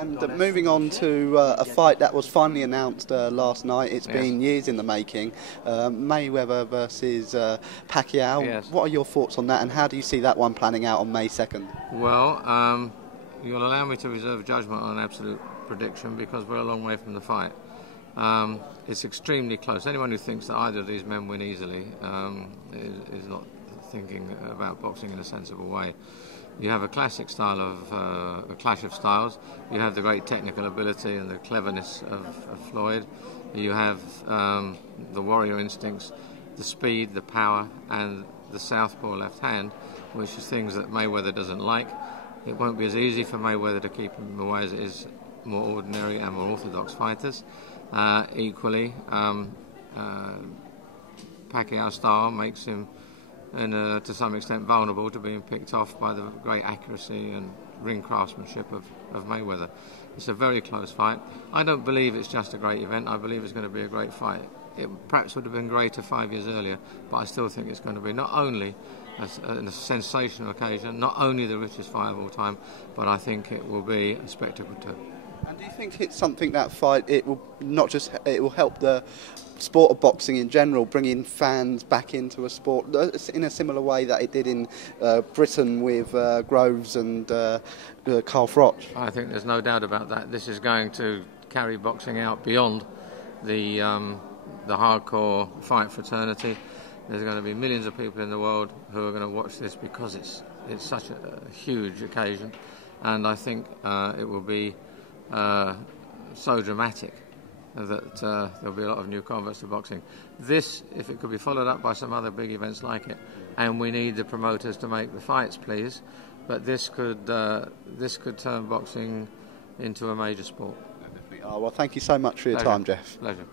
And moving on to a fight that was finally announced last night. It's been years in the making. Mayweather versus Pacquiao. Yes. What are your thoughts on that, and how do you see that one planning out on May 2nd? Well, you'll allow me to reserve judgment on an absolute prediction because we're a long way from the fight. It's extremely close. Anyone who thinks that either of these men win easily is not thinking about boxing in a sensible way. You have a classic style of a clash of styles. You have the great technical ability and the cleverness of Floyd. You have the warrior instincts, the speed, the power, and the southpaw left hand, which is things that Mayweather doesn't like. It won't be as easy for Mayweather to keep him away as it is more ordinary and more orthodox fighters. Equally, Pacquiao's style makes him to some extent vulnerable to being picked off by the great accuracy and ring craftsmanship of Mayweather. It's a very close fight. I don't believe it's just a great event. I believe it's going to be a great fight. It perhaps would have been greater 5 years earlier, but I still think it's going to be not only a sensational occasion, not only the richest fight of all time, but I think it will be a spectacle too. And do you think it's something, that fight, it will help the sport of boxing in general, bringing fans back into a sport in a similar way that it did in Britain with Groves and Carl Froch? I think there's no doubt about that. This is going to carry boxing out beyond the hardcore fight fraternity. There's going to be millions of people in the world who are going to watch this because it's such a huge occasion, and I think it will be so dramatic that there'll be a lot of new converts to boxing. This, if it could be followed up by some other big events like it, and we need the promoters to make the fights, please, but this could turn boxing into a major sport. Oh, well, thank you so much for your time, Jeff. Pleasure.